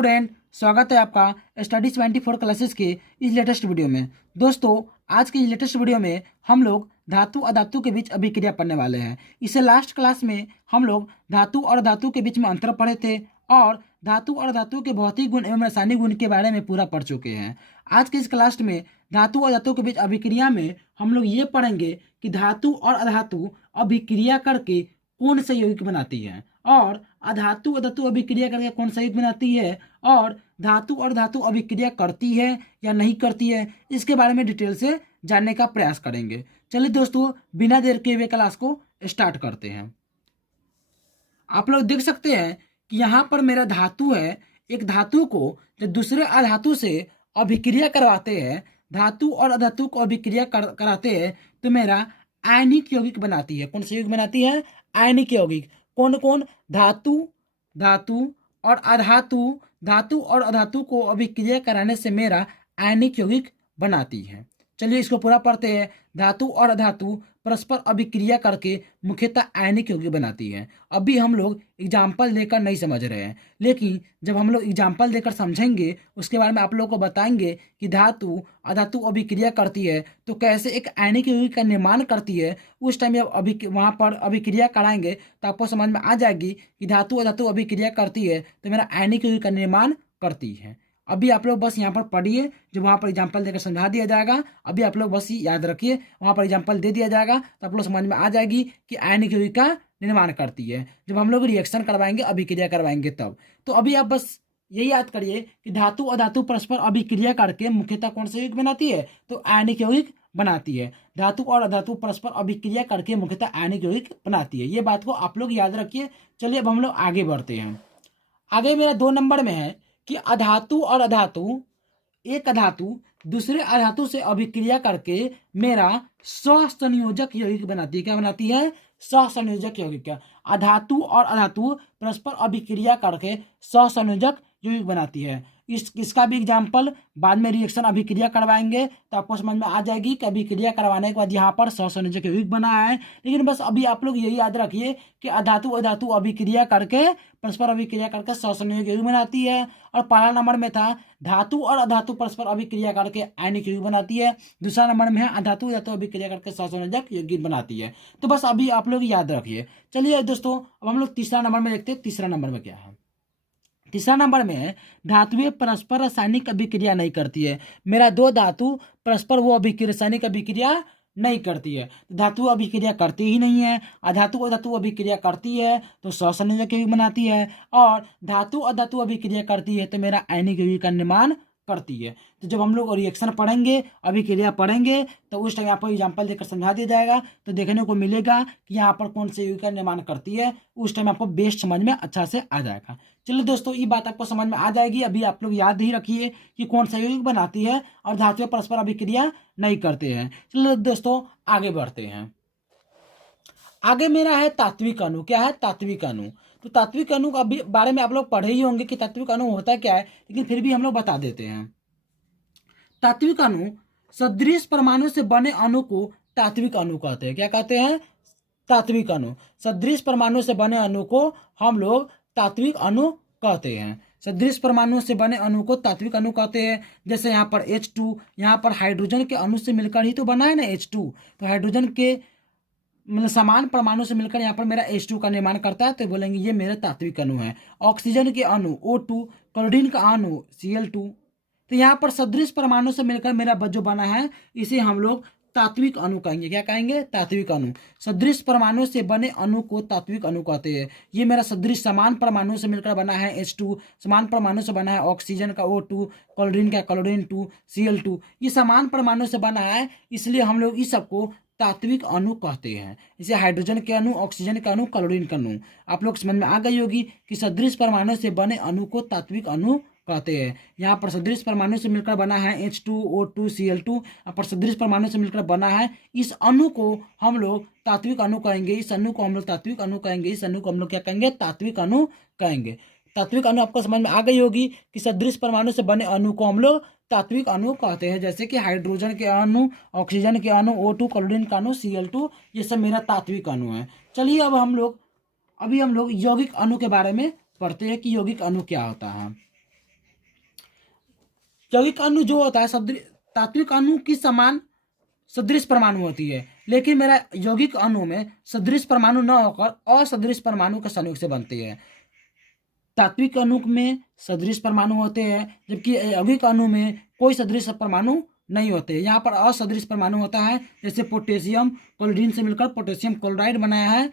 Student, स्वागत है आपका स्टडी 24 क्लासेस के इस लेटेस्ट वीडियो में। दोस्तों, आज की लेटेस्ट वीडियो में हम लोग धातु अधातु के बीच अभिक्रिया पढ़ने वाले हैं। इससे लास्ट क्लास में हम लोग धातु और धातु के बीच में अंतर पढ़े थे और धातु और धातु के भौतिक गुण एवं रासायनिक गुण के बारे में पूरा पढ़ चुके हैं। आज के इस क्लास में धातु और धातु के बीच अभिक्रिया में हम लोग ये पढ़ेंगे कि धातु और अधातु अभिक्रिया करके कौन सा यौगिक बनाती है और अधातु अधातु अभिक्रिया करके कौन सा यौगिक बनाती है और धातु और धातु अभिक्रिया करती है या नहीं करती है, इसके बारे में डिटेल से जानने का प्रयास करेंगे। चलिए दोस्तों, बिना देर के हुए क्लास को स्टार्ट करते हैं। आप लोग देख सकते हैं कि यहाँ पर मेरा धातु है। एक धातु को जब दूसरे अधातु से अभिक्रिया करवाते हैं, धातु और अधातु को अभिक्रिया कराते हैं तो मेरा आयनिक यौगिक बनाती है। कौन सा यौगिक बनाती है? आयनिक यौगिक। कौन कौन? धातु, धातु और अधातु। धातु और अधातु को अभिक्रिया कराने से मेरा आयनिक यौगिक बनाती है। चलिए इसको पूरा पढ़ते हैं। धातु और अधातु परस्पर अभिक्रिया करके मुख्यतः आयनिक यौगिक बनाती है। अभी हम लोग एग्जाम्पल देकर नहीं समझ रहे हैं, लेकिन जब हम लोग एग्जाम्पल देकर समझेंगे उसके बारे में आप लोगों को बताएंगे कि धातु अधातु अभिक्रिया करती है तो कैसे एक आयनिक यौगिक का निर्माण करती है। उस टाइम जब वहाँ पर अभिक्रिया कराएंगे तो आपको समझ में आ जाएगी कि धातु अधातु अभिक्रिया करती है तो मेरा आयनिक यौगिक का निर्माण करती है। अभी आप लोग बस यहाँ पर पढ़िए, जो वहाँ पर एग्जाम्पल देकर समझा दिया जाएगा। अभी आप लोग बस याद रखिए, वहाँ पर एग्जाम्पल दे दिया जाएगा तो आप लोग समझ में आ जाएगी कि आयनिक यौगिक का निर्माण करती है जब हम लोग रिएक्शन करवाएंगे, अभिक्रिया करवाएंगे तब। तो अभी आप बस यही याद करिए कि धातु अधातु परस्पर अभिक्रिया करके मुख्यतः कौन सा यौगिक बनाती है? तो आयनिक यौगिक बनाती है। धातु और अधातु परस्पर अभिक्रिया करके मुख्यतः आयनिक यौगिक बनाती है। ये बात को आप लोग याद रखिए। चलिए अब हम लोग आगे बढ़ते हैं। आगे मेरा 2 नंबर में है कि अधातु और अधातु, एक अधातु दूसरे अधातु से अभिक्रिया करके मेरा सहसंयोजक यौगिक बनाती है। क्या बनाती है? सहसंयोजक यौगिक। क्या? अधातु और अधातु परस्पर अभिक्रिया करके सहसंयोजक यौगिक बनाती है। इसका भी एग्जाम्पल बाद में रिएक्शन अभिक्रिया करवाएंगे तो आपको समझ में आ जाएगी कि अभिक्रिया करवाने के बाद यहाँ पर सहसंयोजक यौगिक बना है। लेकिन बस अभी आप लोग यही याद रखिए कि अधातु अधातु अभिक्रिया करके परस्पर अभिक्रिया करके सहसंयोजक यौगिक बनाती है। और पहला नंबर में था धातु और अधातु परस्पर अभिक्रिया करके आयनिक यौगिक बनाती है। दूसरा नंबर में है अधातु अधातु अभिक्रिया करके सहसंयोजक यौगिक बनाती है। तो बस अभी आप लोग याद रखिए। चलिए दोस्तों, अब हम लोग तीसरा नंबर में देखते हैं। तीसरा नंबर में क्या है? तीसरा नंबर में धातुएं परस्पर रासायनिक अभिक्रिया नहीं करती है। मेरा दो धातु परस्पर वो रासायनिक अभिक्रिया नहीं करती है। धातु अभिक्रिया करती ही नहीं है। अधातु अधातु अभिक्रिया करती है तो सहसंयोजक यौगिक बनाती है और धातु अधातु अभिक्रिया करती है तो मेरा आयनिक यौगिक का निर्माण करती है। तो जब हम लोग रिएक्शन पढ़ेंगे, अभिक्रिया पढ़ेंगे तो उस टाइम यहाँ पर एग्जाम्पल देकर समझा दिया जाएगा तो देखने को मिलेगा कि यहाँ पर कौन से यौगिक का निर्माण करती है। उस टाइम आपको बेस्ट समझ में अच्छा से आ जाएगा। चलिए दोस्तों, ये बात आपको समझ में आ जाएगी। अभी आप लोग याद ही रखिए कि कौन सा यौगिक बनाती है और धातुएं परस्पर अभिक्रिया नहीं करते हैं। चलिए दोस्तों, आगे बढ़ते हैं। आगे मेरा है तात्विक अणु। क्या है? तात्विक अणु। तो तात्विक अणु का बारे में आप लोग पढ़े ही होंगे कि तात्विक अणु होता क्या है, लेकिन फिर भी हम लोग बता देते हैं। तात्विक अणु सदृश परमाणु से बने अणु को तात्विक अणु कहते हैं। क्या कहते हैं? तात्विक अणु। सदृश परमाणु से बने अणु को हम लोग तात्विक अणु कहते हैं। सदृश परमाणु से बने अणु को तात्विक अणु कहते हैं। जैसे यहाँ पर H2, यहाँ पर हाइड्रोजन के अणु से मिलकर ही तो बना है ना H2। तो हाइड्रोजन के मतलब समान परमाणु से मिलकर यहाँ पर मेरा H2 का निर्माण करता है तो बोलेंगे ये मेरा तात्विक अणु है। ऑक्सीजन के अणु O2, क्लोरीन का अणु Cl2। तो यहाँ पर सदृश परमाणु से मिलकर मेरा जो बना है इसे हम लोग तात्विक अणु कहेंगे। क्या कहेंगे? तात्विक अणु। सदृश परमाणु से बने अणु को तात्विक अणु कहते हैं। ये मेरा सदृश समान परमाणु से मिलकर बना है H2, समान परमाणु से बना है ऑक्सीजन का O2, क्लोरीन का क्लोरीन 2, Cl2। ये समान परमाणु से बना है, इसलिए हम लोग इस सबको तात्विक अणु कहते हैं। जैसे हाइड्रोजन के अणु, ऑक्सीजन का अणु, क्लोरीन का अणु। आप लोग समझ में आ गई होगी कि सदृश परमाणु से बने अणु को तात्विक अणु कहते हैं। यहाँ पर सदृश परमाणु से मिलकर बना है H2, O2, Cl2। यहाँ पर सदृश परमाणु से मिलकर बना है, इस अणु को हम लोग तात्विक अणु कहेंगे। इस अणु को हम लोग तात्विक अणु कहेंगे। इस अणु को हम लोग क्या कहेंगे? तात्विक अणु कहेंगे। तात्विक अणु आपको समझ में आ गई होगी कि सदृश परमाणु से बने अणु को हम लोग तात्विक अणु कहते हैं। जैसे कि हाइड्रोजन के अणु, ऑक्सीजन के अणु, O2, क्लोरीन का अणु, Cl2, ये सब मेरा तात्विक अणु है। चलिए अब हम लोग यौगिक अणु के बारे में पढ़ते हैं कि यौगिक अणु क्या होता है। यौगिक अणु जो होता है तात्विक अणु की समान सदृश परमाणु होती है, लेकिन मेरा यौगिक अणु में सदृश परमाणु न होकर असदृश परमाणु के संयोग से बनती है। तात्विक अणु में सदृश परमाणु होते हैं, जबकि यौगिक अणु में कोई सदृश परमाणु नहीं होते। यहाँ पर असदृश परमाणु होता है, जैसे पोटेशियम क्लोरीन से मिलकर पोटेशियम क्लोराइड बनाया है,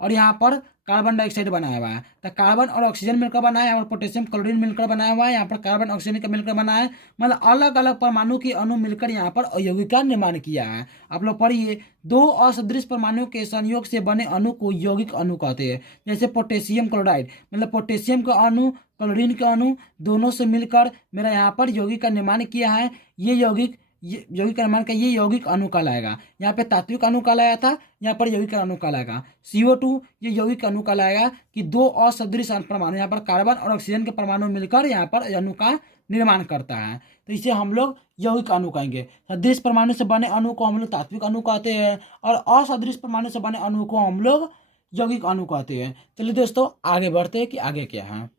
और यहाँ पर कार्बन डाइऑक्साइड बनाया हुआ है। तो कार्बन और ऑक्सीजन मिलकर बना है, और पोटेशियम क्लोरीन मिलकर बनाया हुआ है। यहाँ पर कार्बन ऑक्सीजन का मिलकर बना है, मतलब अलग अलग परमाणु के अणु मिलकर यहाँ पर यौगिक का निर्माण किया है। आप लोग पढ़िए, दो असदृश परमाणु के संयोग से बने अणु को यौगिक अणु कहते हैं। जैसे पोटेशियम क्लोराइड, मतलब पोटेशियम का अणु क्लोरीन का अणु दोनों से मिलकर मेरा यहाँ पर यौगिक का निर्माण किया है। ये यौगिक का निर्माण का ये यौगिक अणु कहलाएगा। यहाँ पे तात्विक अणु कहलाया था, यहाँ पर यौगिक अणु कहलाएगा। CO2 ये यौगिक अणु कहलाएगा कि दो असदृश परमाणु, यहाँ पर कार्बन और ऑक्सीजन के परमाणु मिलकर यहाँ पर अणु का निर्माण करता है, तो इसे हम लोग यौगिक अणु कहेंगे। सदृश परमाणु से बने अणु को हम लोग तात्विक अणु कहते हैं, और असदृश परमाणु से बने अणु को हम लोग यौगिक अणु कहते हैं। चलिए दोस्तों आगे बढ़ते हैं कि आगे क्या है।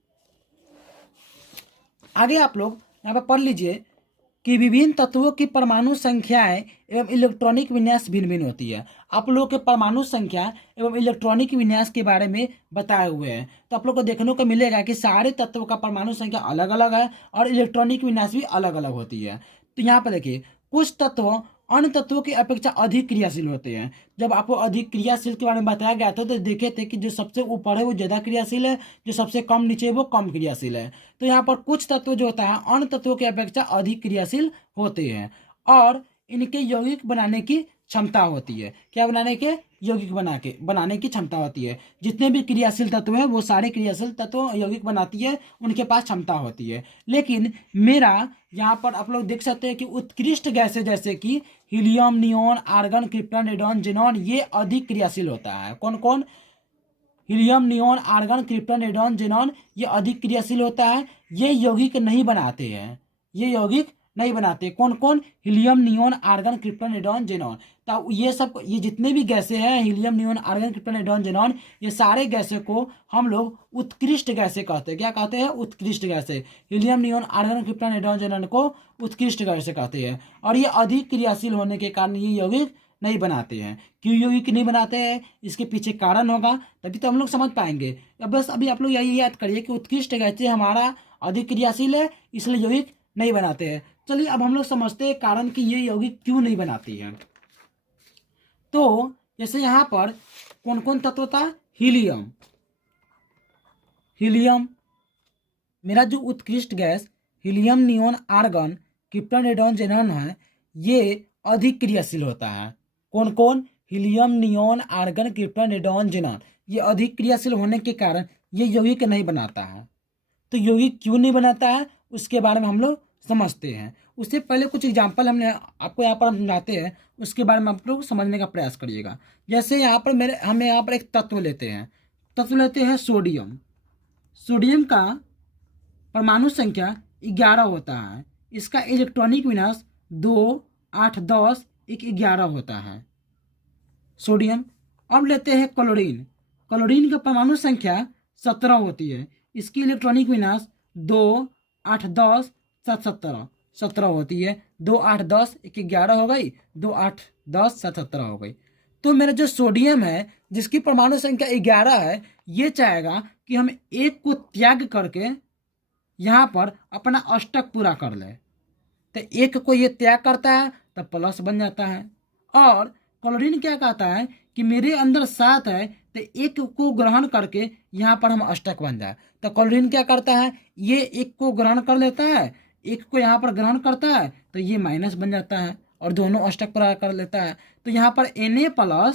आगे आप लोग यहाँ पर पढ़ लीजिए कि विभिन्न तत्वों की परमाणु संख्याएं एवं इलेक्ट्रॉनिक विन्यास भिन्न भिन्न होती है। आप लोगों के परमाणु संख्या एवं इलेक्ट्रॉनिक विन्यास के बारे में बताए हुए हैं, तो आप लोग को देखने को मिलेगा कि सारे तत्वों का परमाणु संख्या अलग अलग है और इलेक्ट्रॉनिक विन्यास भी अलग अलग होती है। तो यहाँ पर देखिए, कुछ तत्व अन्य तत्वों की अपेक्षा अधिक क्रियाशील होते हैं। जब आपको अधिक क्रियाशील के बारे में बताया गया था तो देखे थे कि जो सबसे ऊपर है वो ज़्यादा क्रियाशील है, जो सबसे कम नीचे है वो कम क्रियाशील है। तो यहाँ पर कुछ तत्व जो होता है अन्य तत्वों की अपेक्षा अधिक क्रियाशील होते हैं, और इनके यौगिक बनाने की क्षमता होती है। क्या बनाने के? यौगिक बनाने की क्षमता होती है। जितने भी क्रियाशील तत्व हैं वो सारे क्रियाशील तत्व यौगिक बनाती है, उनके पास क्षमता होती है। लेकिन मेरा यहाँ पर आप लोग देख सकते हैं कि उत्कृष्ट गैसें जैसे कि helium, neon, argon, krypton, radon, xenon ये अधिक क्रियाशील होता है। कौन कौन? Helium, neon, argon, krypton, radon, xenon ये अधिक क्रियाशील होता है। ये यौगिक नहीं बनाते हैं, ये यौगिक नहीं बनाते। कौन कौन? Helium, neon, argon, krypton, radon, xenon. तो ये जितने भी गैसें हैं, helium, neon, argon, krypton, radon, xenon, ये सारे गैसें को हम लोग उत्कृष्ट गैसें कहते हैं। क्या कहते हैं? उत्कृष्ट गैसें। Helium, neon, argon, krypton, radon, xenon को उत्कृष्ट गैसें कहते हैं। और ये अधिक क्रियाशील होने के कारण ये यौगिक नहीं बनाते हैं। क्यों यौगिक नहीं बनाते हैं? इसके पीछे कारण होगा, तभी तो हम लोग समझ पाएंगे। अब बस अभी आप लोग यही याद करिए कि उत्कृष्ट गैसें हमारा अधिक क्रियाशील है, इसलिए यौगिक नहीं बनाते हैं। चलिए अब हम लोग समझते हैं कारण कि ये यौगिक क्यों नहीं बनाती है। तो जैसे यहाँ पर कौन कौन तत्व था? हीलियम, मेरा जो उत्कृष्ट gas helium, neon, argon, krypton, radon, xenon है, ये अधिक क्रियाशील होता है। कौन कौन? Helium, neon, argon, krypton, radon, xenon ये अधिक क्रियाशील होने के कारण ये यौगिक नहीं बनाता है। तो यौगिक क्यों नहीं बनाता है उसके बारे में हम लोग समझते हैं। उससे पहले कुछ एग्जाम्पल हमने आपको यहाँ पर हम समझाते हैं, उसके बारे में आप लोग समझने का प्रयास करिएगा। जैसे यहाँ पर हमें यहाँ पर एक तत्व लेते हैं सोडियम। सोडियम का परमाणु संख्या 11 होता है। इसका इलेक्ट्रॉनिक विन्यास 2, 8, 10, 1, 11 होता है सोडियम। अब लेते हैं क्लोरीन का परमाणु संख्या 17 होती है। इसकी इलेक्ट्रॉनिक विन्यास 2, 8, 10, 7, 17 होती है। 2, 8, 10, 1, 11 हो गई, 2, 8, 10, 7, 17 हो गई। तो मेरा जो सोडियम है जिसकी परमाणु संख्या 11 है, ये चाहेगा कि हम एक को त्याग करके यहाँ पर अपना अष्टक पूरा कर ले। तो एक को ये त्याग करता है तब प्लस बन जाता है। और क्लोरीन क्या कहता है कि मेरे अंदर 7 है, तो एक को ग्रहण करके यहाँ पर हम अष्टक बन जाए। तो क्लोरीन क्या करता है? ये एक को ग्रहण कर लेता है, एक को यहाँ पर ग्रहण करता है, तो ये माइनस बन जाता है और दोनों अष्टक पूरा कर लेता है। तो यहाँ पर Na+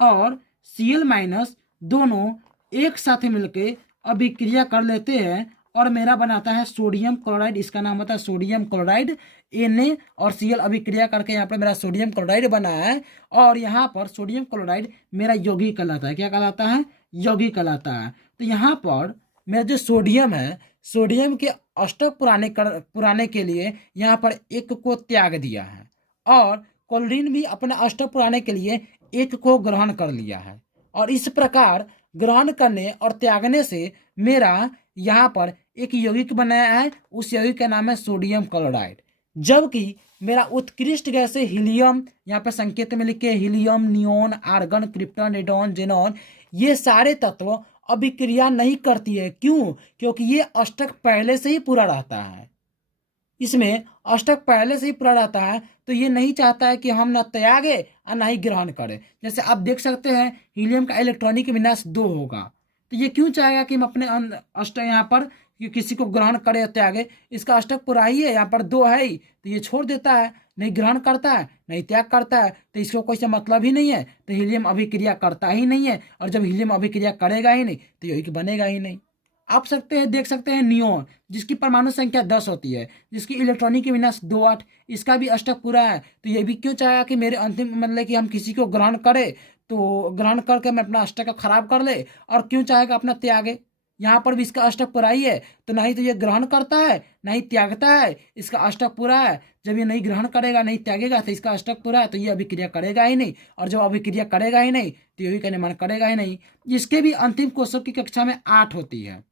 और Cl- दोनों एक साथ मिलके अभिक्रिया कर लेते हैं और मेरा बनाता है सोडियम क्लोराइड। इसका नाम होता है सोडियम क्लोराइड। Na और Cl अभिक्रिया करके यहाँ पर मेरा सोडियम क्लोराइड बना है, और यहाँ पर सोडियम क्लोराइड मेरा यौगिक कहलाता है। क्या कहलाता है? यौगिक कहलाता है। तो यहाँ पर मेरा जो सोडियम है, सोडियम के अष्टक पुराने के लिए यहाँ पर एक को त्याग दिया है, और क्लोरीन भी अपना अष्टक पुराने के लिए एक को ग्रहण कर लिया है। और इस प्रकार ग्रहण करने और त्यागने से मेरा यहाँ पर एक यौगिक बनाया है, उस यौगिक का नाम है सोडियम क्लोराइड। जबकि मेरा उत्कृष्ट गैस है हीलियम, यहाँ पे संकेत में लिखे helium, neon, argon, krypton, radon, xenon, ये सारे तत्व अभिक्रिया नहीं करती है। क्यों? क्योंकि ये अष्टक पहले से ही पूरा रहता है, इसमें अष्टक पहले से ही पूरा रहता है, तो ये नहीं चाहता है कि हम न त्यागे और न ही ग्रहण करें। जैसे आप देख सकते हैं हीलियम का इलेक्ट्रॉनिक विन्यास 2 होगा, तो ये क्यों चाहेगा कि हम अपने अष्टक यहाँ पर किसी को ग्रहण करे या त्यागे? इसका अष्टक पूरा ही है, यहाँ पर 2 है ही, तो ये छोड़ देता है, नहीं ग्रहण करता है नहीं त्याग करता है, तो इसको कोई से मतलब ही नहीं है, तो हीलियम अभिक्रिया करता ही नहीं है। और जब हीलियम अभिक्रिया करेगा ही नहीं तो यौगिक बनेगा ही नहीं। आप देख सकते हैं नियोन, जिसकी परमाणु संख्या 10 होती है, जिसकी इलेक्ट्रॉनिक विन्यास 2 8, इसका भी अष्टक पूरा है, तो ये भी क्यों चाहेगा कि मेरे अंतिम मतलब कि हम किसी को ग्रहण करें तो ग्रहण करके मैं अपना अष्टक का खराब कर ले, और क्यों चाहेगा अपना त्यागे? यहाँ पर भी इसका अष्टक पूरा ही है, तो नहीं तो ये ग्रहण करता है नहीं त्यागता है, इसका अष्टक पूरा है। जब ये नहीं ग्रहण करेगा नहीं त्यागेगा तो इसका अष्टक पूरा है, तो ये अभिक्रिया करेगा ही नहीं, और जब अभिक्रिया करेगा ही नहीं तो यौगिक का निर्माण करेगा ही नहीं। इसके भी अंतिम कोशों की कक्षा में 8 होती है,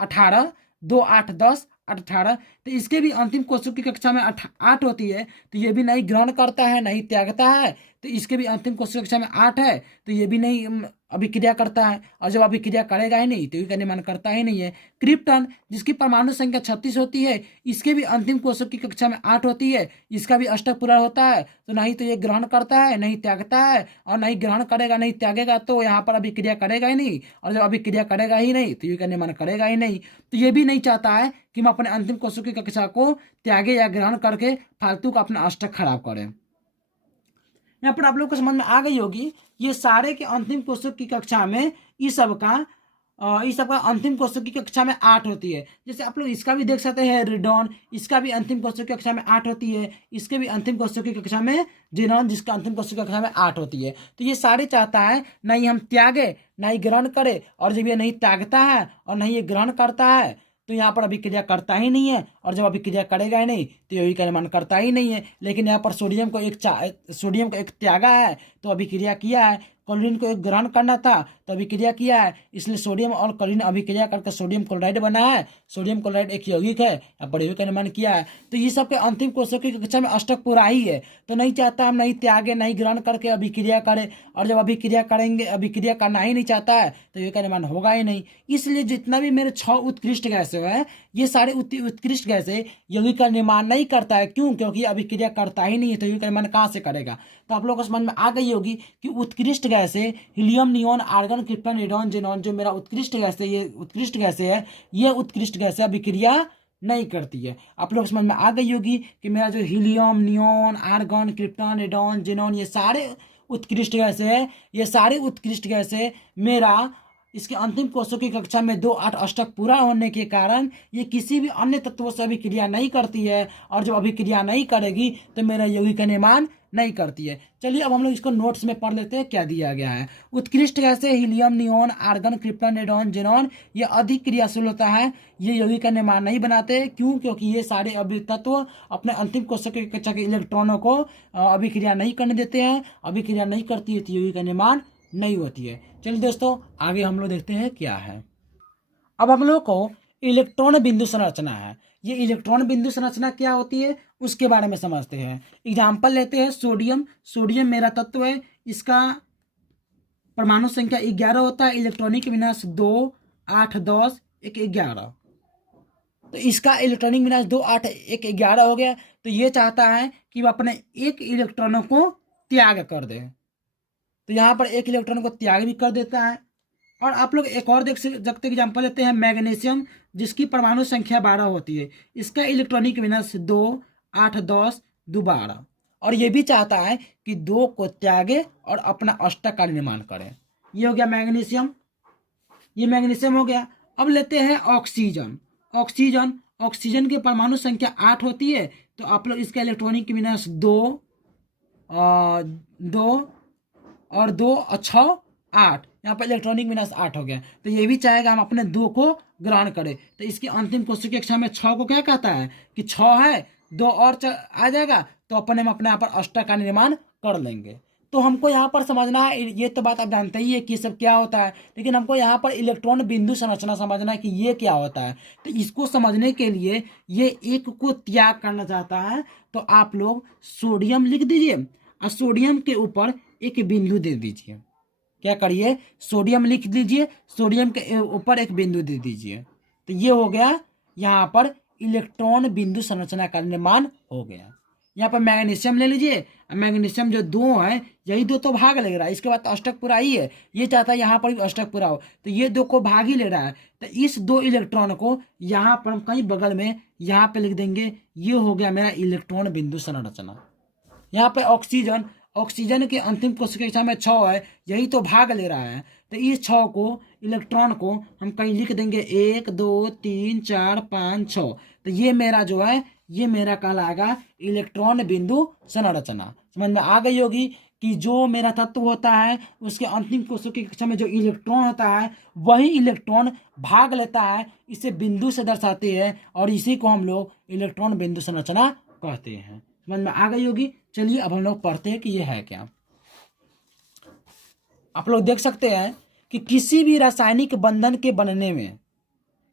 18, 2 8 10 18, तो इसके भी अंतिम कोशों की कक्षा में 8 होती है, तो ये भी नहीं ग्रहण करता है नहीं त्यागता है, तो इसके भी अंतिम कोशों की कक्षा में 8 है, तो ये भी नहीं अभिक्रिया करता है, और जब अभिक्रिया करेगा ही नहीं तो यौगिक का निर्माण करता ही नहीं है। क्रिप्टन, जिसकी परमाणु संख्या 36 होती है, इसके भी अंतिम कोशों की कक्षा में 8 होती है, इसका भी अष्टक पूरा होता है, तो नहीं तो ये ग्रहण करता है नहीं त्यागता है, और नहीं ग्रहण करेगा नहीं त्यागेगा, तो यहाँ पर अभिक्रिया करेगा ही नहीं, और जब अभिक्रिया करेगा ही नहीं तो यौगिक का निर्माण करेगा ही नहीं। तो ये भी नहीं चाहता है कि हम अपने अंतिम कोशों की कक्षा को त्यागे या ग्रहण करके फालतू का अपना अष्टक खराब करें। यहाँ पर आप लोग को समझ में आ गई होगी, ये सारे के अंतिम कोशों की कक्षा में इस सब का अंतिम कोशों की कक्षा में 8 होती है। जैसे आप लोग इसका भी देख सकते हैं रेडॉन, इसका भी अंतिम कोशों की कक्षा में 8 होती है, इसके भी अंतिम कोशों की कक्षा में जेनॉन, जिसका अंतिम कोशों की कक्षा में 8 होती है। तो ये सारे चाहता है नहीं हम त्यागे नहीं ग्रहण करे, और जब ये नहीं त्यागता है और नहीं ये ग्रहण करता है तो यहाँ पर अभिक्रिया करता ही नहीं है, और जब अभिक्रिया करेगा ही नहीं तो यौगिक का निर्माण करता ही नहीं है। लेकिन यहाँ पर सोडियम को एक त्यागा है तो अभिक्रिया किया है, क्लोरीन को एक ग्रहण करना था तो अभिक्रिया किया है, इसलिए सोडियम और क्लोरीन अभिक्रिया करके सोडियम क्लोराइड बना है। सोडियम क्लोराइड एक यौगिक है, यहाँ पर यौगिक का निर्माण किया है। तो ये सब के अंतिम कोशों की कक्षा में अष्टक पूरा ही है, तो नहीं चाहता हम नहीं त्यागे नहीं ग्रहण करके अभिक्रिया करे, और जब अभिक्रिया करेंगे अभिक्रिया करना ही नहीं चाहता है तो यौगिक का निर्माण होगा ही नहीं। इसलिए जितना भी मेरे 6 उत्कृष्ट गैसें है, ये सारे उत्कृष्ट गैसें यौगिक का निर्माण नहीं करता है। क्यों? क्योंकि अभिक्रिया करता ही नहीं है, तो यौगिक का निर्माण कहाँ से करेगा? तो आप लोगों को समझ में आ गई होगी कि उत्कृष्ट गैसें helium, neon, argon, krypton, radon, xenon, जो मेरा उत्कृष्ट गैस है, ये उत्कृष्ट गैसें है, ये उत्कृष्ट गैसें अभिक्रिया नहीं करती है। आप लोग समझ में आ गई होगी कि मेरा जो helium, neon, argon, krypton, radon, xenon, ये सारे उत्कृष्ट गैसें है, ये सारे उत्कृष्ट गैसें मेरा इसके अंतिम कोशों की कक्षा में 2 8 अष्टक पूरा होने के कारण ये किसी भी अन्य तत्वों से अभिक्रिया नहीं करती है, और जब अभिक्रिया नहीं करेगी तो मेरा यौगिक का निर्माण नहीं करती है। चलिए अब हम लोग इसको नोट्स में पढ़ लेते हैं क्या दिया गया है। उत्कृष्ट गैसें helium, neon, argon, krypton, radon, xenon, ये अधिक क्रियाशील होता है, ये यौगिक का निर्माण नहीं बनाते। क्यों? क्योंकि ये सारे तत्व अपने अंतिम कोशों की कक्षा के इलेक्ट्रॉनों को अभिक्रिया नहीं करने देते हैं, अभिक्रिया नहीं करती है तो यौगिक का निर्माण नहीं होती है। चलिए दोस्तों आगे हम लोग देखते हैं क्या है। अब हम लोग को इलेक्ट्रॉन बिंदु संरचना है, ये इलेक्ट्रॉन बिंदु संरचना क्या होती है उसके बारे में समझते हैं। एग्जाम्पल लेते हैं सोडियम। सोडियम मेरा तत्व है, इसका परमाणु संख्या 11 होता है, इलेक्ट्रॉनिक विन्यास 2 8 10 1 11, तो इसका इलेक्ट्रॉनिक विन्यास 2 8 1 11 हो गया। तो ये चाहता है कि वह अपने एक इलेक्ट्रॉनों को त्याग कर दे, तो यहाँ पर एक इलेक्ट्रॉन को त्याग भी कर देता है। और आप लोग एक और देख सकते एग्जाम्पल लेते हैं मैग्नीशियम, जिसकी परमाणु संख्या 12 होती है, इसका इलेक्ट्रॉनिक विन्यास 2 8 10 12, और ये भी चाहता है कि 2 को त्यागे और अपना अष्टक का निर्माण करें। ये हो गया मैग्नीशियम, ये मैग्नीशियम हो गया। अब लेते हैं ऑक्सीजन। ऑक्सीजन ऑक्सीजन की परमाणु संख्या 8 होती है, तो आप लोग इसका इलेक्ट्रॉनिक विन्यास 2 और 2 और 6 8, यहाँ पर इलेक्ट्रॉनिक विन्यास 8 हो गया। तो ये भी चाहेगा हम अपने 2 को ग्रहण करें, तो इसकी अंतिम कोशिश की कक्षा में 6 को क्या कहता है कि 6 है, 2 और आ जाएगा तो अपने हम अपने यहाँ पर अष्टक का निर्माण कर लेंगे। तो हमको यहाँ पर समझना है, ये तो बात आप जानते ही है कि सब क्या होता है, लेकिन हमको यहाँ पर इलेक्ट्रॉन बिंदु संरचना समझना है कि ये क्या होता है। तो इसको समझने के लिए ये एक को त्याग करना चाहता है, तो आप लोग सोडियम लिख दीजिए और सोडियम के ऊपर एक बिंदु दे दीजिए। क्या करिए, सोडियम लिख दीजिए, सोडियम के ऊपर एक बिंदु दे दीजिए। तो ये हो गया यहाँ पर इलेक्ट्रॉन बिंदु संरचना का निर्माण हो गया। यहाँ पर मैग्नीशियम ले लीजिए, मैग्नीशियम जो दो है, यही दो तो भाग ले रहा है, इसके बाद तो अष्टक पूरा ही है, ये चाहता है यहाँ पर भी अष्टक पूरा हो, तो ये दो को भाग ही ले रहा है। तो इस दो इलेक्ट्रॉन को यहाँ पर हम कहीं बगल में यहाँ पे लिख देंगे, ये हो गया मेरा इलेक्ट्रॉन बिंदु संरचना। यहाँ पे ऑक्सीजन, ऑक्सीजन के अंतिम कोशिका की संख्या 6 है, यही तो भाग ले रहा है, तो इस 6 को इलेक्ट्रॉन को हम कहीं लिख देंगे 1 2 3 4 5 6। तो ये मेरा जो है, ये मेरा कहलाएगा इलेक्ट्रॉन बिंदु संरचना। समझ में आ गई होगी कि जो मेरा तत्व होता है उसके अंतिम कोशिका की कक्षा में जो इलेक्ट्रॉन होता है वही इलेक्ट्रॉन भाग लेता है, इसे बिंदु से दर्शाते हैं और इसी को हम लोग इलेक्ट्रॉन बिंदु संरचना कहते हैं। समझ में आ गई होगी। चलिए अब हम लोग पढ़ते हैं कि ये है क्या। आप लोग देख सकते हैं कि किसी भी रासायनिक बंधन के बनने में,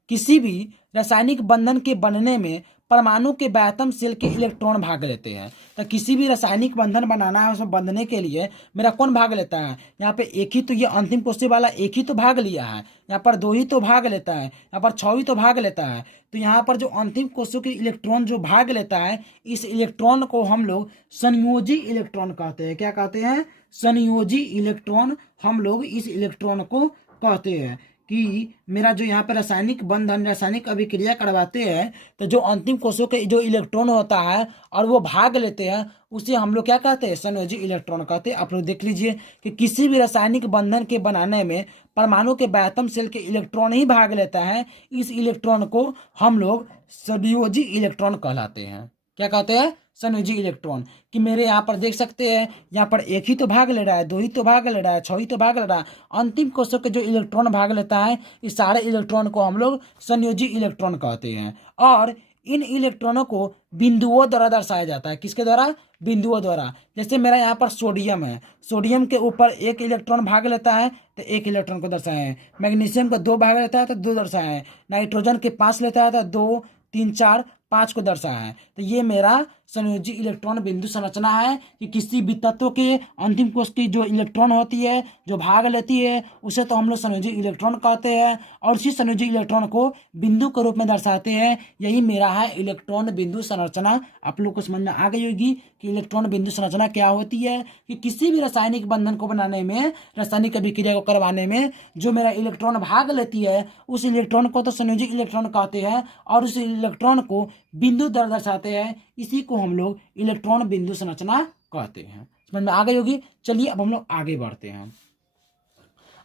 किसी भी रासायनिक बंधन के बनने में परमाणु के बाह्यतम शेल के इलेक्ट्रॉन भाग लेते हैं। तो किसी भी रासायनिक बंधन बनाना है, उसमें बंधने के लिए मेरा कौन भाग लेता है, यहाँ पे एक ही तो, ये अंतिम कोशिका वाला एक ही तो भाग लिया है, यहाँ पर 2 ही तो भाग लेता है, यहाँ पर 6 ही तो भाग लेता है। तो यहाँ पर जो अंतिम कोशिका के इलेक्ट्रॉन जो भाग लेता है, इस इलेक्ट्रॉन को हम लोग संयोजी इलेक्ट्रॉन कहते हैं। क्या कहते हैं, संयोजी इलेक्ट्रॉन हम लोग इस इलेक्ट्रॉन को कहते हैं। कि मेरा जो यहाँ पे रासायनिक बंधन, रासायनिक अभिक्रिया करवाते हैं, तो जो अंतिम कोशिका के जो इलेक्ट्रॉन होता है और वो भाग लेते हैं, उसे हम लोग क्या कहते हैं, संयोजी इलेक्ट्रॉन कहते हैं। आप लोग देख लीजिए कि किसी भी रासायनिक बंधन के बनाने में परमाणु के बाह्यतम शेल के इलेक्ट्रॉन ही भाग लेता है, इस इलेक्ट्रॉन को हम लोग संयोजी इलेक्ट्रॉन कहलाते हैं। क्या कहते हैं, संयोजी इलेक्ट्रॉन। कि मेरे यहाँ पर देख सकते हैं, यहाँ पर एक ही तो भाग ले रहा है, 2 ही तो भाग ले रहा है, 6 ही तो भाग ले रहा है, अंतिम कोशिका के जो इलेक्ट्रॉन भाग लेता है, इस सारे इलेक्ट्रॉन को हम लोग संयोजी इलेक्ट्रॉन कहते हैं। और इन इलेक्ट्रॉनों को बिंदुओं द्वारा दर्शाया जाता है। किसके द्वारा, बिंदुओं द्वारा। जैसे मेरा यहाँ पर सोडियम है, सोडियम के ऊपर एक इलेक्ट्रॉन भाग लेता है तो एक इलेक्ट्रॉन को दर्शाए हैं। मैग्नीशियम का 2 भाग लेता है तो 2 दर्शाए हैं। नाइट्रोजन के 5 लेता है तो 2 3 4 5 को दर्शाया है। तो ये मेरा संयोजी इलेक्ट्रॉन बिंदु संरचना है कि किसी भी तत्व के अंतिम कोशिका की जो इलेक्ट्रॉन होती है, जो भाग लेती है, उसे तो हम लोग संयोजी इलेक्ट्रॉन कहते हैं और उसी संयोजी इलेक्ट्रॉन को बिंदु के रूप में दर्शाते हैं। यही मेरा है इलेक्ट्रॉन बिंदु संरचना। आप लोग को समझ में आ गई होगी कि इलेक्ट्रॉन बिंदु संरचना क्या होती है। कि किसी भी रासायनिक बंधन को बनाने में, रासायनिक अभिक्रिया को करवाने में जो मेरा इलेक्ट्रॉन भाग लेती है, उस इलेक्ट्रॉन को तो संयोजी इलेक्ट्रॉन कहते हैं और उस इलेक्ट्रॉन को बिंदु द्वारा दर्शाते हैं, इसी को हम लोग इलेक्ट्रॉन बिंदु संरचना कहते हैं। समझ में आ गई होगी। चलिए अब हम लोग आगे बढ़ते हैं।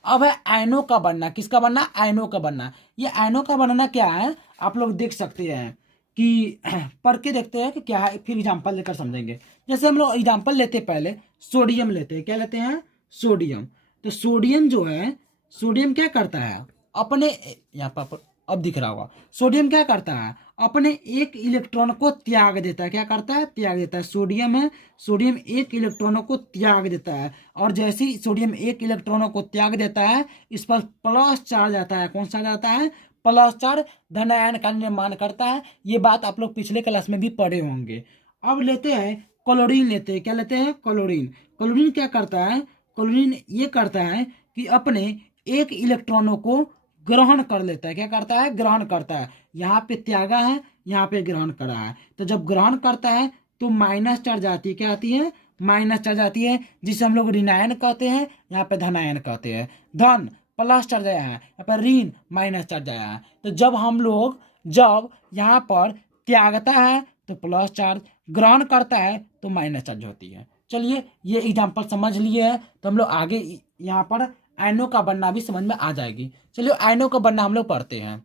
अब है आयनों का बनना। किसका बनना, आयनों का बनना। ये आयनों का बनना क्या है, आप लोग देख सकते हैं कि पढ़ के देखते हैं कि क्या है, फिर एग्जाम्पल लेकर समझेंगे। जैसे हम लोग एग्जाम्पल लेते हैं, पहले सोडियम लेते हैं। क्या लेते हैं, सोडियम। तो सोडियम जो है, सोडियम क्या करता है, अपने यहाँ पर अब दिख रहा होगा, सोडियम क्या करता है, अपने एक इलेक्ट्रॉन को त्याग देता है। क्या करता है, त्याग देता है। सोडियम है, सोडियम एक इलेक्ट्रॉनों को त्याग देता है और जैसे ही सोडियम एक इलेक्ट्रॉनों को त्याग देता है, इस पर प्लस चार्ज आता है। कौन सा आता है, प्लस चार्ज, धनायन का निर्माण करता है। ये बात आप लोग पिछले क्लास में भी पढ़े होंगे। अब लेते हैं क्लोरीन लेते हैं। क्या लेते हैं, क्लोरीन। क्लोरीन क्या करता है, क्लोरीन ये करता है कि अपने एक इलेक्ट्रॉनों को ग्रहण कर लेता है। क्या करता है, ग्रहण करता है। यहाँ पे त्यागा है, यहाँ पे ग्रहण करा है। तो जब ग्रहण करता है तो माइनस चार्ज आती है। क्या आती है, माइनस चार्ज आती है, जिसे हम लोग ऋणायन कहते हैं, यहाँ पे धनायन कहते हैं। धन प्लस चार्ज आया है, यहाँ पर ऋण माइनस चार्ज आया है। तो जब हम लोग जब यहाँ पर त्यागता है तो प्लस चार्ज, ग्रहण करता है तो माइनस चार्ज होती है। चलिए ये एग्जाम्पल समझ लिए हैं, तो हम लोग आगे यहाँ पर आयनों का बनना भी समझ में आ जाएगी। चलिए आयनों का बनना हम लोग पढ़ते हैं।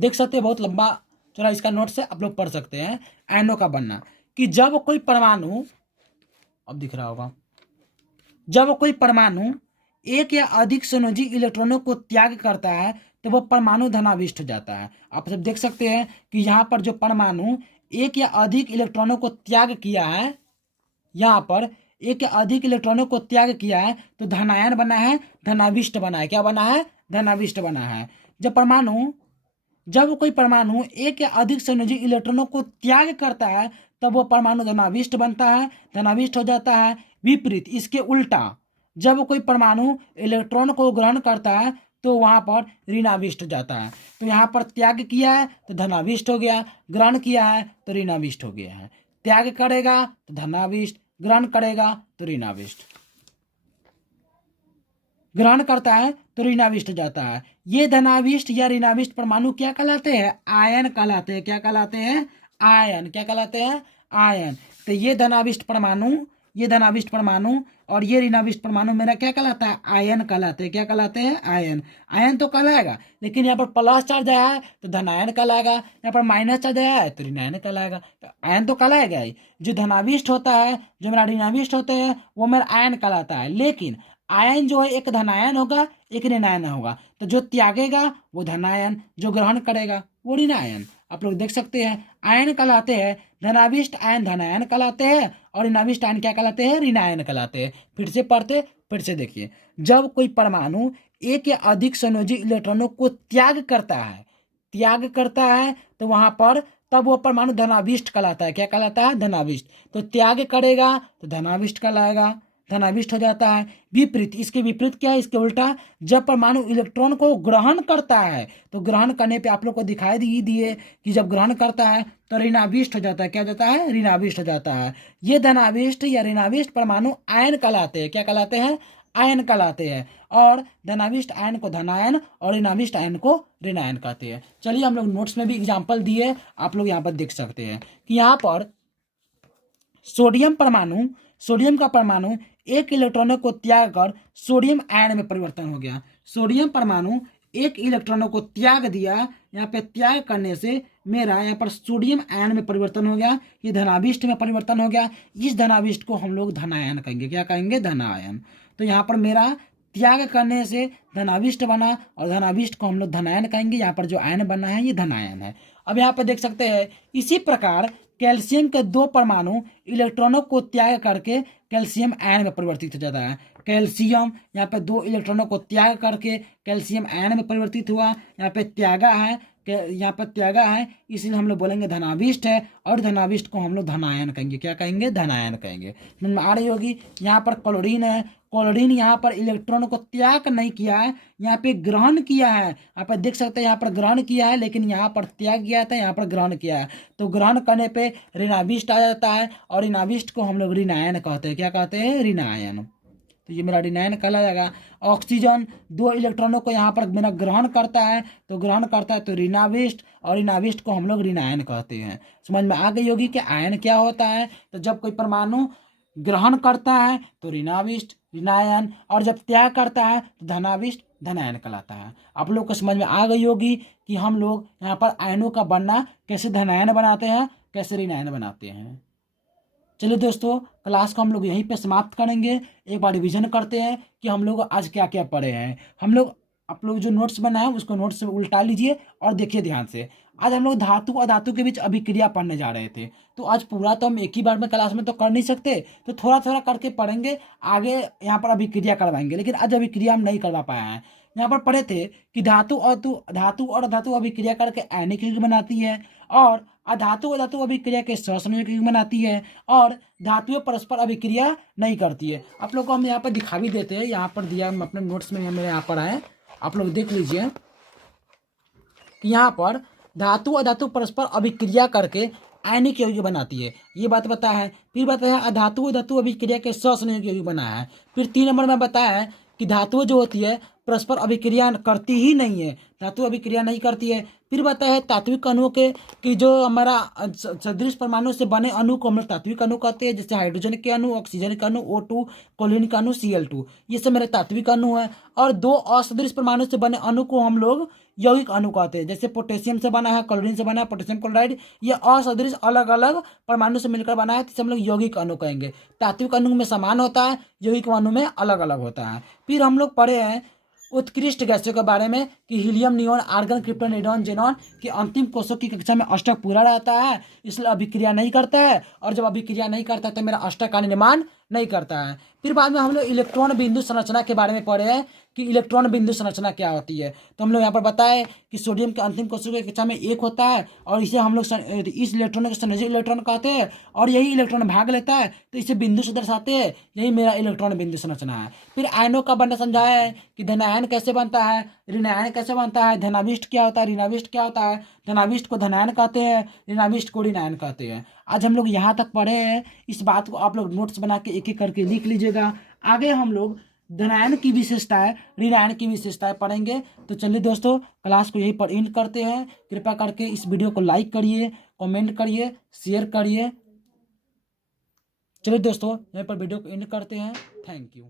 देख सकते हैं बहुत लंबा चौड़ा इसका नोट से आप लोग पढ़ सकते हैं। आयनों का बनना कि जब कोई परमाणु, अब दिख रहा होगा, जब कोई परमाणु एक या अधिक संयोजी इलेक्ट्रॉनों को त्याग करता है तो वह परमाणु धनाविष्ट हो जाता है। आप सब देख सकते हैं कि यहाँ पर जो परमाणु एक या अधिक इलेक्ट्रॉनों को त्याग किया है, यहाँ पर एक या अधिक इलेक्ट्रॉनों को त्याग किया है तो धनायन बना है, धनाविष्ट बना है। क्या बना है? धनाविष्ट बना है। जब कोई परमाणु एक या अधिक संयोजी इलेक्ट्रॉनों को त्याग करता है तब वो परमाणु धनाविष्ट बनता है, धनाविष्ट हो जाता है। विपरीत, इसके उल्टा, जब कोई परमाणु इलेक्ट्रॉन को ग्रहण करता है तो वहां पर ऋणाविष्ट हो जाता है। तो यहाँ पर त्याग किया है तो धनाविष्ट हो गया, ग्रहण किया है तो ऋणाविष्ट हो गया है। त्याग करेगा तो धनाविष्ट, ग्रहण करेगा तो ऋणाविष्ट। ग्रहण करता है तो ऋणाविष्ट हो जाता है। ये धनाविष्ट या ऋणाविष्ट परमाणु क्या कहलाते हैं? आयन कहलाते हैं। क्या कहलाते हैं? आयन। क्या कहलाते हैं? आयन। तो ये धनाविष्ट परमाणु और ये ऋणाविष्ट परमाणु मेरा क्या कहलाता है? आयन कहलाते हैं। क्या कहलाते हैं? आयन। आयन तो कहलाएगा, लेकिन यहाँ पर प्लस चार्ज आया है तो धनायन कहलाएगा, यहाँ पर माइनस चार्ज आया है तो ऋणायन कहलाएगा। तो आयन तो कहलाएगा ही। जो धनाविष्ट होता है, जो मेरा ऋणाविष्ट होते हैं, वो मेरा आयन कहलाता है। लेकिन आयन जो है एक धनायन होगा, एक ऋणायन होगा। तो जो त्यागेगा वो धनायन, जो ग्रहण करेगा वो ऋणायन। आप लोग देख सकते हैं, आयन कहलाते हैं धनाविष्ट आयन, धनायन कहलाते हैं, और ऋणाविष्ट आयन क्या कहलाते हैं? ऋणायन कहलाते हैं। फिर से पढ़ते, फिर से देखिए। जब कोई परमाणु एक या अधिक संयोजी इलेक्ट्रॉनों को त्याग करता है तो वहां पर तब वो परमाणु धनाविष्ट कहलाता है। क्या कहलाता है? धनाविष्ट। तो त्याग करेगा तो धनाविष्ट कहलाएगा, धनाविष्ट हो जाता है। विपरीत, इसके विपरीत क्या है? इसके उल्टा, जब परमाणु इलेक्ट्रॉन को ग्रहण करता है तो ग्रहण करने पे आप लोग को दिखाई दिए कि जब ग्रहण करता है तो ऋणाविष्ट हो जाता है। क्या हो जाता है? ऋणाविष्ट हो जाता है। ये धनाविष्ट या ऋणाविष्ट परमाणु आयन कहलाते हैं। क्या कहलाते हैं? आयन कहलाते हैं। और धनाविष्ट आयन को धनायन और ऋणाविष्ट आयन को ऋणायन कहते हैं। चलिए, हम लोग नोट्स में भी एग्जाम्पल दिए, आप लोग यहाँ पर देख सकते हैं कि यहाँ पर सोडियम का परमाणु एक इलेक्ट्रॉनों को त्याग कर सोडियम आयन में परिवर्तन हो गया। सोडियम परमाणु एक इलेक्ट्रॉनों को त्याग दिया, यहाँ पे त्याग करने से मेरा यहाँ पर सोडियम आयन में परिवर्तन हो गया, ये धनाविष्ट में परिवर्तन हो गया। इस धनाविष्ट को हम लोग धनायन कहेंगे। क्या कहेंगे? धनायन। तो यहाँ पर मेरा त्याग करने से धनाविष्ट बना और धनाविष्ट को हम लोग धनायन कहेंगे। यहाँ पर जो आयन बना है ये धनायन है। अब यहाँ पर देख सकते हैं, इसी प्रकार कैल्शियम के दो परमाणु इलेक्ट्रॉनों को त्याग करके कैल्शियम आयन में परिवर्तित हो जाता है। कैल्शियम यहाँ पे दो इलेक्ट्रॉनों को त्याग करके कैल्शियम आयन में परिवर्तित हुआ। यहाँ पे त्यागा है, इसलिए हम लोग बोलेंगे धनाविष्ट है, और धनाविष्ट को हम लोग धनायन कहेंगे। क्या कहेंगे? धनायन कहेंगे। समझ में आ रही होगी। यहाँ पर क्लोरीन है, क्लोरीन यहाँ पर इलेक्ट्रॉन को त्याग नहीं किया है, यहाँ पे ग्रहण किया है। आप देख सकते हैं यहाँ पर ग्रहण किया है, लेकिन यहाँ पर त्याग किया था, यहाँ पर ग्रहण किया है। तो ग्रहण करने पे ऋणाविष्ट आ जाता है, और ऋणाविष्ट को हम लोग ऋणायन कहते हैं। क्या कहते हैं? ऋणायन। तो ये मेरा ऋणायन कहलाएगा। ऑक्सीजन दो इलेक्ट्रॉनों को यहाँ पर मेरा ग्रहण करता है तो ऋणाविष्ट, और ऋणाविष्ट को हम लोग ऋणायन कहते हैं। समझ में आ गई होगी कि आयन क्या होता है। तो जब कोई परमाणु ग्रहण करता है तो ऋणाविष्ट, ऋणायन, और जब त्याग करता है तो धनाविष्ट, धनायन कहलाता है। आप लोग को समझ में आ गई होगी कि हम लोग यहाँ पर आयनों का बनना कैसे धनायन बनाते हैं, कैसे ऋणायन बनाते हैं। चलिए दोस्तों, क्लास को हम लोग यहीं पे समाप्त करेंगे। एक बार रिवीजन करते हैं कि हम लोग आज क्या क्या पढ़े हैं। आप लोग जो नोट्स बनाए उसको नोट्स से उल्टा लीजिए और देखिए ध्यान से। आज हम लोग धातु और धातु के बीच अभिक्रिया पढ़ने जा रहे थे। तो आज पूरा तो हम एक ही बार में क्लास में तो कर नहीं सकते, तो थोड़ा थोड़ा करके पढ़ेंगे। आगे यहाँ पर अभिक्रिया करवाएंगे, लेकिन आज अभिक्रिया हम नहीं करवा पाए हैं। यहाँ पर पढ़े थे कि धातु और धातु अभिक्रिया करके आयनिक युग्म बनाती है, और अधातु और धातु अभिक्रिया के सहसंयोजक युग्म बनाती है, और धातुएं परस्पर अभिक्रिया नहीं करती है। आप लोग को हम यहाँ पर दिखा भी देते हैं, यहाँ पर दिया हम अपने नोट्स में, मेरे यहाँ पर आए, आप लोग देख लीजिए कि यहाँ पर धातु और धातु परस्पर अभिक्रिया करके आयनिक यौगिक बनाती है, ये बात बताया है। फिर बताया अधातु और धातु अभिक्रिया के सहसंयोजक यौगिक बना है। फिर 3 नंबर में बताया है कि धातुएं जो होती है परस्पर अभिक्रिया करती ही नहीं है, धातु अभिक्रिया नहीं करती है। फिर बताया है तात्विक अणुओं के कि जो हमारा सदृश परमाणु से बने अणु को हम लोग तात्विक अणु कहते हैं, जैसे हाइड्रोजन के अणु, ऑक्सीजन के अणु O2, क्लोरीन का अणु Cl2, ये सब मेरे तात्विक अणु है। और 2 असदृश परमाणु से बने अणु को हम लोग यौगिक अणु कहते हैं, जैसे पोटेशियम से बना है, क्लोरीन से बना है, पोटेशियम क्लोराइड, ये असदृश अलग अलग परमाणु से मिलकर बना है, तो हम लोग यौगिक अणु कहेंगे। तात्विक अणु में समान होता है, यौगिक अणु में अलग अलग होता है। फिर हम लोग पढ़े हैं उत्कृष्ट गैसों के बारे में कि helium, neon, argon, krypton, radon, xenon की अंतिम कोषों की कक्षा में अष्टक पूरा रहता है, इसलिए अभिक्रिया नहीं करता है, और जब अभिक्रिया नहीं करता है तो मेरा अष्टक का निर्माण नहीं करता है। फिर बाद में हम लोग इलेक्ट्रॉन बिंदु संरचना के बारे में पढ़े हैं कि इलेक्ट्रॉन बिंदु संरचना क्या होती है। तो हम लोग यहाँ पर बताए कि सोडियम के अंतिम कक्षों की कक्षा में एक होता है और इसे हम लोग इस इलेक्ट्रॉन को संयोजक इलेक्ट्रॉन कहते हैं और यही इलेक्ट्रॉन भाग लेता है तो इसे बिंदु से दर्शाते हैं। यही मेरा इलेक्ट्रॉन बिंदु संरचना है। फिर आयनों का बनना समझाया है कि धनायन कैसे बनता है, ऋणायन कैसे बनता है, धनाविष्ट क्या होता है, ऋणाविष्ट क्या होता है। धनाविष्ट को धनायन कहते हैं, ऋणाविष्ट को ऋणायन कहते हैं। आज हम लोग यहाँ तक पढ़े हैं। इस बात को आप लोग नोट्स बना के एक एक करके लिख लीजिएगा। आगे हम लोग धनायन की विशेषताएं, ऋणायन की विशेषताएं पढ़ेंगे। तो चलिए दोस्तों, क्लास को यहीं पर एंड करते हैं। कृपया करके इस वीडियो को लाइक करिए, कमेंट करिए, शेयर करिए। चलिए दोस्तों, यहीं पर वीडियो को एंड करते हैं। Thank you.